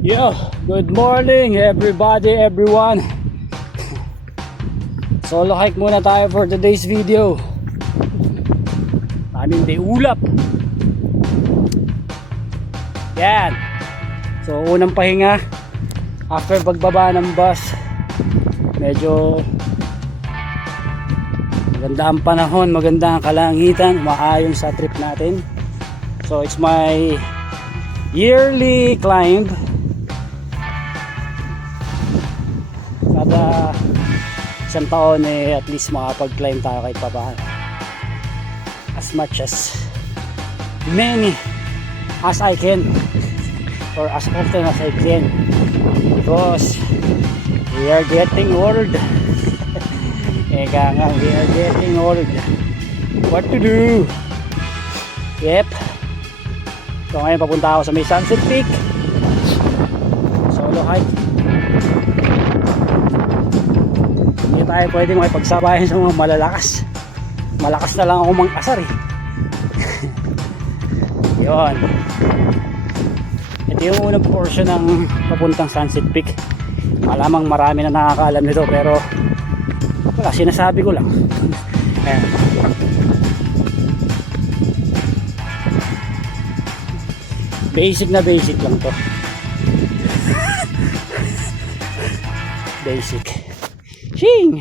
Yo, good morning everybody, everyone. Solo hike muna tayo for today's video. Aming day ulap. Yan. So unang pahinga after pagbaba ng bus. Medyo maganda ang panahon, maganda ang kalangitan, umaayon sa trip natin. So it's my yearly climb. Kada isang taon at least makapag-climb tayo kahit papaano. As much as many as I can, or as often as I can, because we are getting old. Eka nga, we are getting old. What to do? Yep. So ngayon papunta ako sa may Sunset Peak. Solo hike. Hindi tayo pwede makipagsabayan sa mga malalakas. Malakas na lang ako mang-asar eh. Yun. Ito yung unang portion ng papuntang Sunset Peak. Malamang marami na nakakaalam nito pero wala, sinasabi ko lang. Ayan. Basic na basic lang to. Basic. Ching!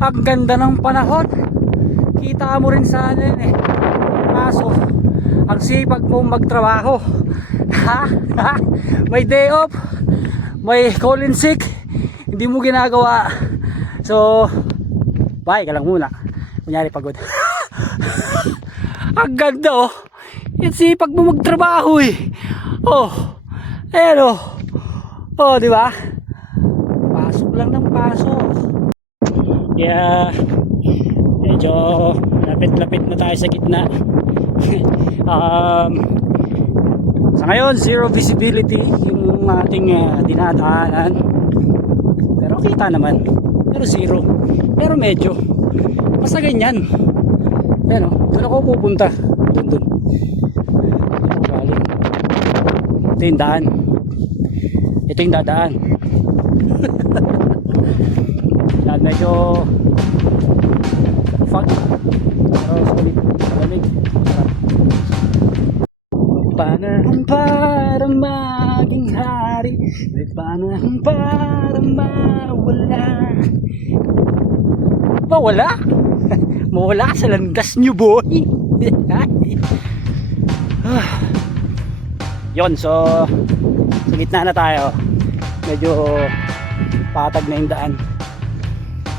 Ang ganda ng panahon, kita mo rin sa ano yun eh. Kaso ang sipag mong magtrabaho. May day off, may call in sick, hindi mo ginagawa. So bye ka lang muna, kunyari pagod. Ang ganda oh, yung sipag mo magtrabaho eh. Oh, ayan oh. Oh, di ba? Pasok lang ng pasok. Kaya medyo lapit-lapit na tayo sa gitna. Sa ngayon zero visibility yung ating dinadaanan, pero kita naman, pero zero, pero medyo basta ganyan. Ayan o, doon ako pupunta, doon ito yung daan, ito yung dadaan. Yan, medyo fog pero solid, malamig, sarap. May panahon para maging hari, may panahon para mawala. Mawala? Mawala sa landas nyo boy. Yon, so sa gitna na tayo, medyo patag na yung daan.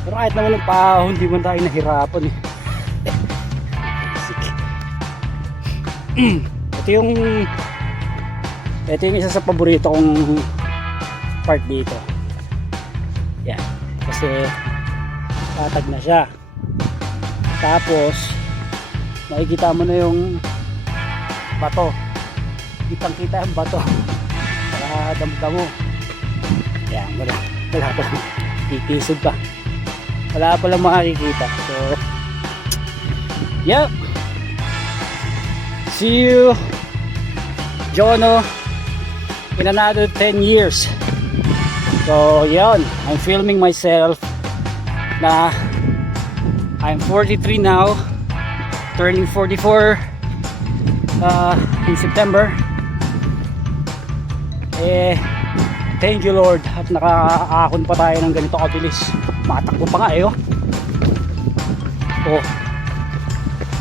Pero kahit naman ng pahon, hindi man tayo nahirapan eh. Ito yung isa sa paborito kong part dito. Yan. Kasi patag na siya. Tapos makikita mo na yung bato. Kitang kita yung bato. Para damdam mo. Yan. Wala pa. Titisod pa. Wala pa lang makikita. So yep, see you Jono in another 10 years. So yun, I'm filming myself na I'm 43 now, turning 44 in September. Thank you Lord at nakaakon pa tayo ng ganito kabilis. Matakbo pa nga eh oh. Oh,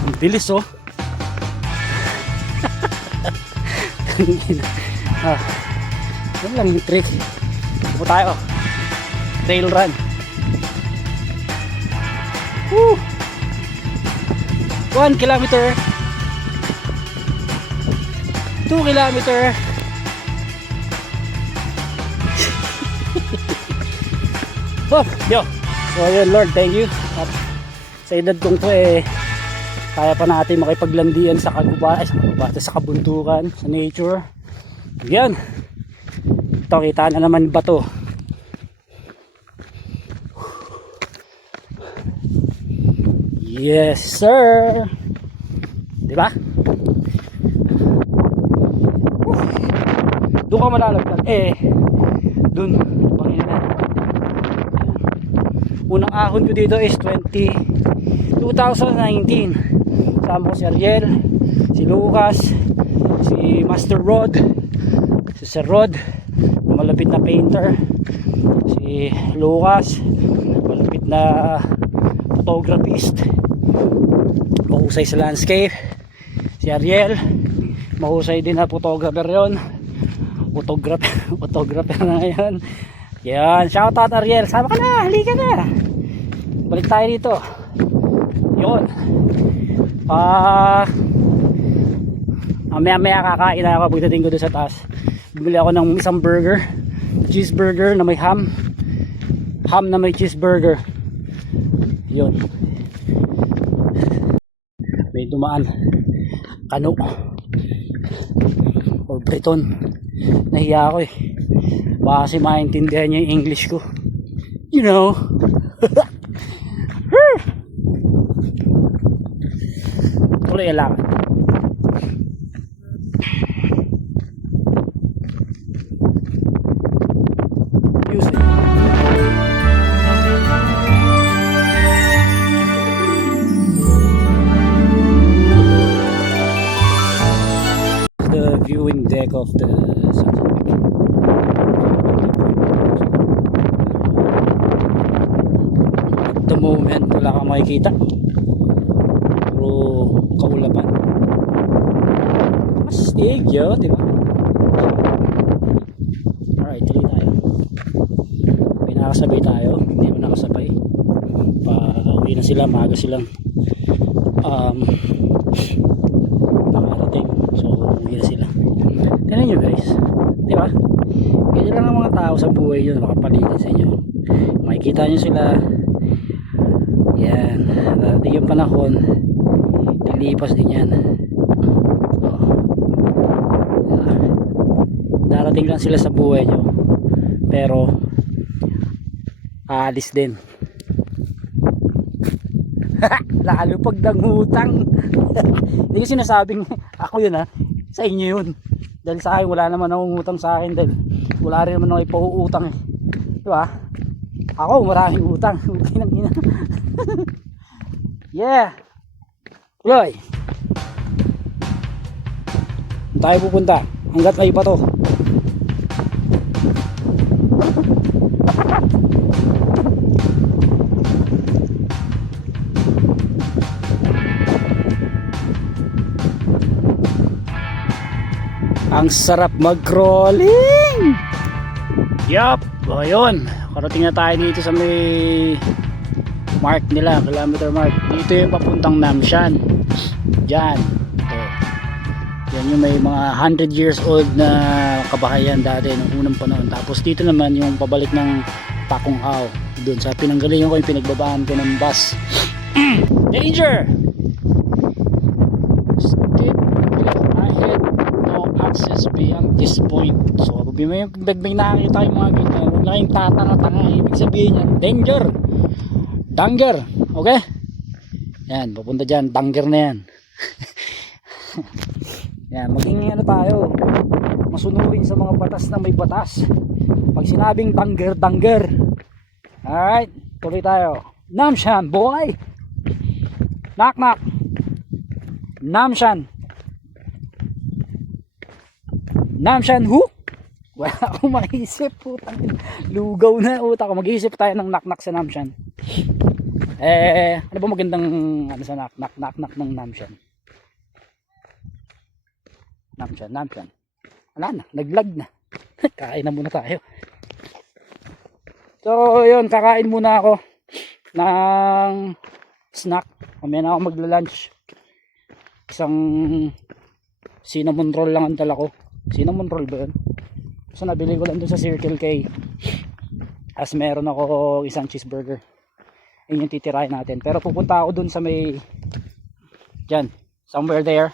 ang bilis oh. Yan lang yung trick. Takbo tayo, trail run. Woo! 1 kilometer, 2 kilometer, Oh, yo. So yun Lord, thank you. At sa edad kong to kaya pa natin makipaglandian sa sa kabundukan, sa nature. Yan. Ito, kita na naman ba to? Yes, sir. Diba? Doon ka malalaglag. Doon. Panginoon. Unang ahon ko dito is 2019. Sama ko si Ariel, si Lucas, si Master Rod, si Sir Rod, malapit na painter, si Lucas, malapit na photographist, mahusay sa landscape, si Ariel, mahusay din na photographer yon, photographer na ngayon. Yan, shout out Ariel, sama ka na, halika na, balik tayo dito. Yun, maya kakain na ako pagdating ko doon sa taas. Bumili ako ng isang burger, cheeseburger na may ham na may cheeseburger. Yun, may dumaan kano or Breton. Nahiya ako baka kasi maintindihan niya yung English ko, you know. Tuloy lang. Music. The viewing deck of the sunset. At the moment, wala kang makikita. Puro kaulapan. Astig yun, diba? Alright, tuloy tayo. Pinakasabay tayo, hindi mo nakasabay. Pauwi na sila, maaga silang nakarating. So, uwi na sila. Tignan nyo guys, diba? Ganyan lang ang mga tao sa buhay nyo, makapaligid sa inyo. Makikita nyo sila. Yan, darating yung panahon, lilipas din yan. Darating lang sila sa buhay nyo, pero aalis din. Lalo pag nangutang. Hindi ko sinasabing ako yun sa inyo yun, dahil sa akin wala naman nangungutang sa akin, dahil wala rin naman ako ipauutang diba? Ako maraming utang. Yeah. Tuloy. Tayo pupunta hanggat may pa to. Ang sarap mag-crawling. Yup. O yun, karating na tayo dito sa may mark nila, kilometer mark. Dito yung papuntang Namshan. Diyan. Yan yung may mga 100 years old na kabahayan dati nung unang panahon. Tapos dito naman yung pabalik ng Pakonghaw. Doon sa pinanggalingan ko, yung pinagbabaan ko ng bus. Danger! Steep ahead, no access beyond this point. So kung may nakakita yung mga ganyan, huwag na kayong tatanga-tanga. Ibig sabihin yan, danger! Danger! Okay? Yan, papunta dyan, danger na yan. Yan, maging ano tayo, masunurin sa mga batas na may batas. Pag sinabing danger, danger. Alright, tuloy tayo. Namshan, boy! Knock, knock. Namshan. Namshan, who? Wala akong maisip, putang. Lugaw na utak ko. Mag-iisip tayo ng knock, knock sa Namshan. Ano ba magandang ano sa knock, knock, knock, knock ng Namshan? Namshan. Wala na, naglag na. Kain na muna tayo. So, yun, kakain muna ako ng snack. Mamaya na ako magla-lunch. Isang cinnamon roll lang ang dala ko. Cinnamon roll ba yun? So, nabili ko lang doon sa Circle K. As meron ako isang cheeseburger. Yun yung titirahin natin. Pero pupunta ako dun sa may, dyan, somewhere there.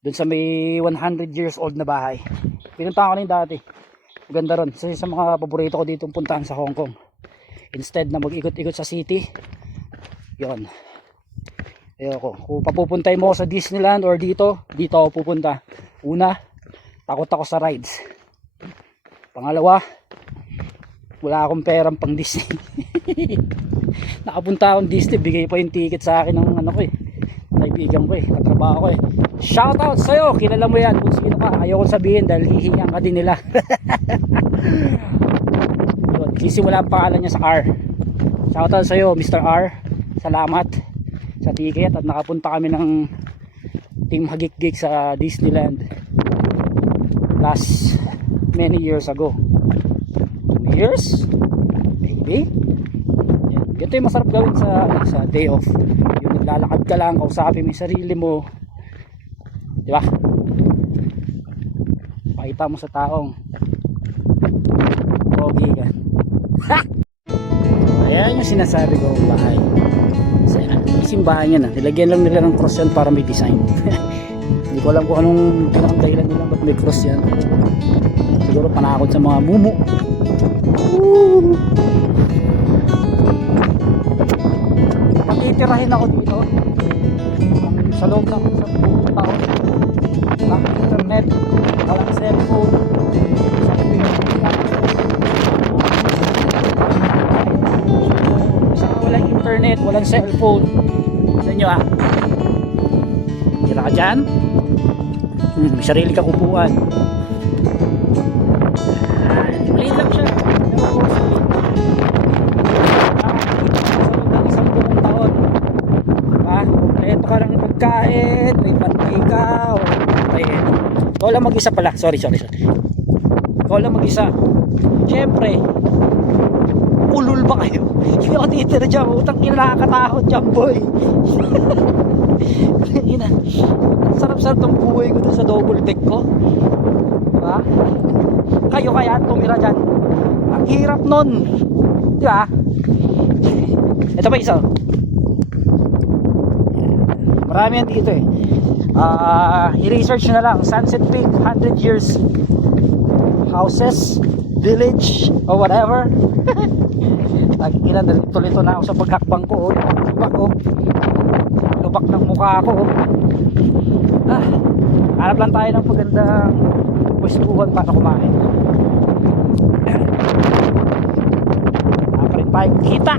Dun sa may 100 years old na bahay. Pinuntahan ko na yung dati. Maganda ron. Kasi sa mga paborito ko dito puntahan sa Hong Kong. Instead na mag-ikot-ikot sa city, yon. Ayoko. Kung papupuntay mo sa Disneyland or dito ako pupunta. Una, takot ako sa rides. Pangalawa, wala akong perang pang Disney. Nakapunta akong Disney, bigay pa yung ticket sa akin ng ano ko eh, kaibigan ko eh, katrabaho ko eh. Shoutout sa'yo, kilala mo yan kung sino ka. Ayoko sabihin dahil hihingan ka din nila. Kasi wala ang pangalan niya sa R. Shoutout sa'yo Mr. R, salamat sa ticket at nakapunta kami ng Team Hagik-Gik sa Disneyland last many years ago. 2 years? Maybe? Ito yung masarap gawin sa day off. Yung naglalakad ka lang, kausapin mo yung sarili mo, di ba? Pakita mo sa taong pogi ka. Ha! Ayan yung sinasabi ko, bahay. Simbahan yan, nilagyan lang nila ng cross yan para may design. Hindi ko alam kung anong pinakadahilan nila ba't may cross yan. Siguro panakot sa mga mumu. Matitirahin ako dito sa loob ng isang buong taon. Walang internet, walang cellphone, walang internet, walang cellphone. Sa inyo tira ka dyan, may sarili ka upuan. Plain lang siya. Ito ka lang ng pagkain, may pantay ka, ikaw lang mag-isa pala, sorry. Ikaw lang mag-isa. Siyempre, ulul ba kayo? Hindi ako titira dyan, utang ina, nakakatakot dyan boy. Ina, sarap-sarap ng buhay ko dun sa double deck ko, diba? Kayo kaya tumira dyan, ang hirap nun, diba? Ito pa isa, marami yan dito eh. I-research na lang Sunset Peak 100 years houses, village or whatever. Nagkikita na lito na ako sa paghakbang ko. Lubak ng mukha ko. Hanap lang tayo ng magandang pwestuhan para kumain. Dapat tayo kita.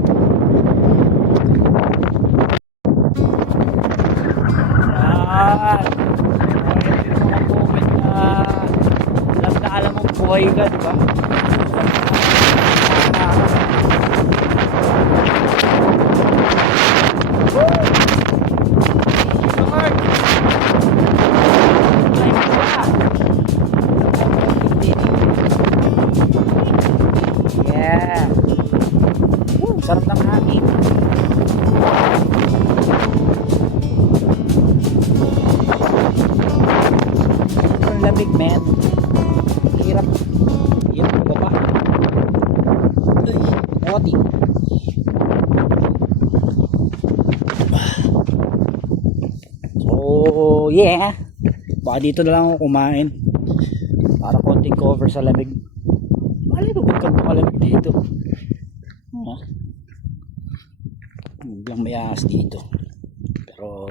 Mga moment na alam mong buhay ka, diba? Yeah. Sarap ng hangin. Lamig, man. Hirap ba ba? Oti. So yeah, baka dito na lang ako kumain para konting cover sa lamig. Malay ko ba't kang malamig dito? Biglang may ahas dito, pero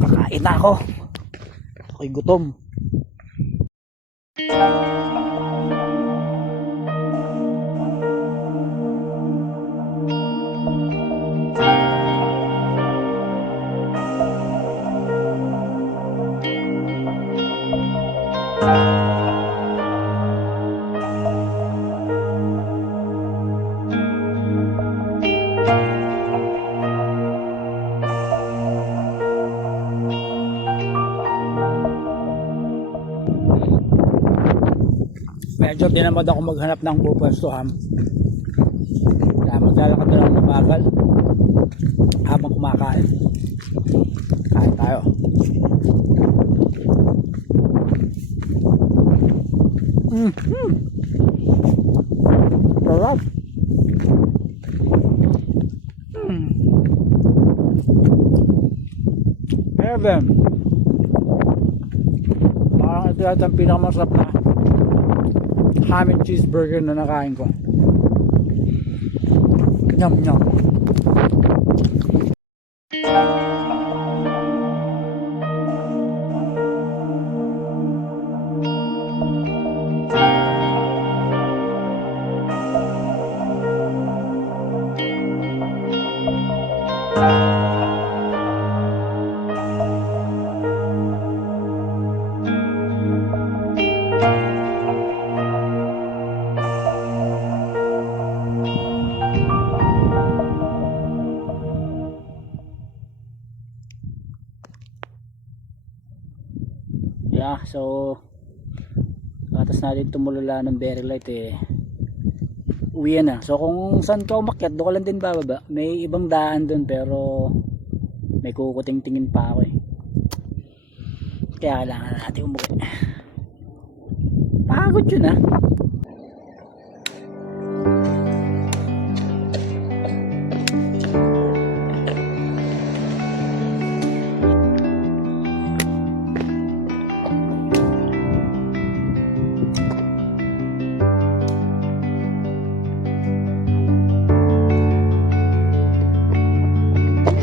kakain na ako. Ako'y gutom. Medyo dinamad ako maghanap ng pupwestuhan. Kaya maglalakad na lang ng bagal habang kumakain. Kain tayo. sarap. Heaven. Parang ito yata ang pinakamasarap na ham and cheeseburger na nakain ko. Yum yum. Yeah, so katas natin tumulala ng very light uwi na. So kung saan ka umakyat, doon ka lang din bababa. May ibang daan doon pero may kukuting-tingin pa ako kaya kailangan natin umuwi. Pagod yun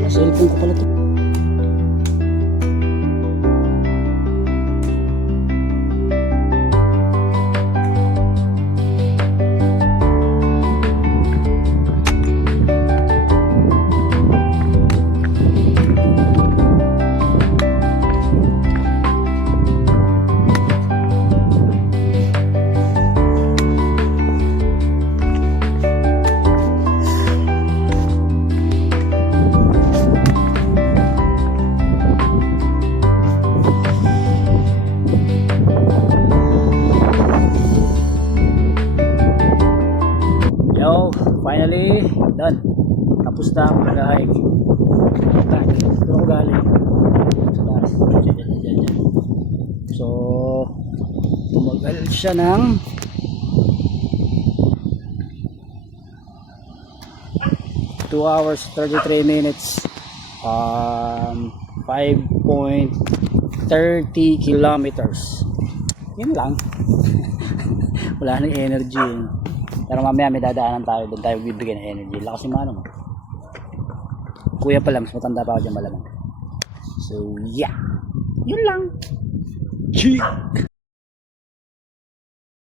cellphone ko pala to. Finally, done. Tapos na ako nag-hike. Pero ako galing sa taas. Diyan. So, tumagal siya ng 2 hours 33 minutes 5.30 kilometers. Yun lang. Wala nang energy. Pero mamaya may dadaanan tayo, doon tayo bibigyan ng energy. Lakas yung mano mo. Kuya pala, mas matanda pa ako dyan malamang. So yeah, yun lang. G.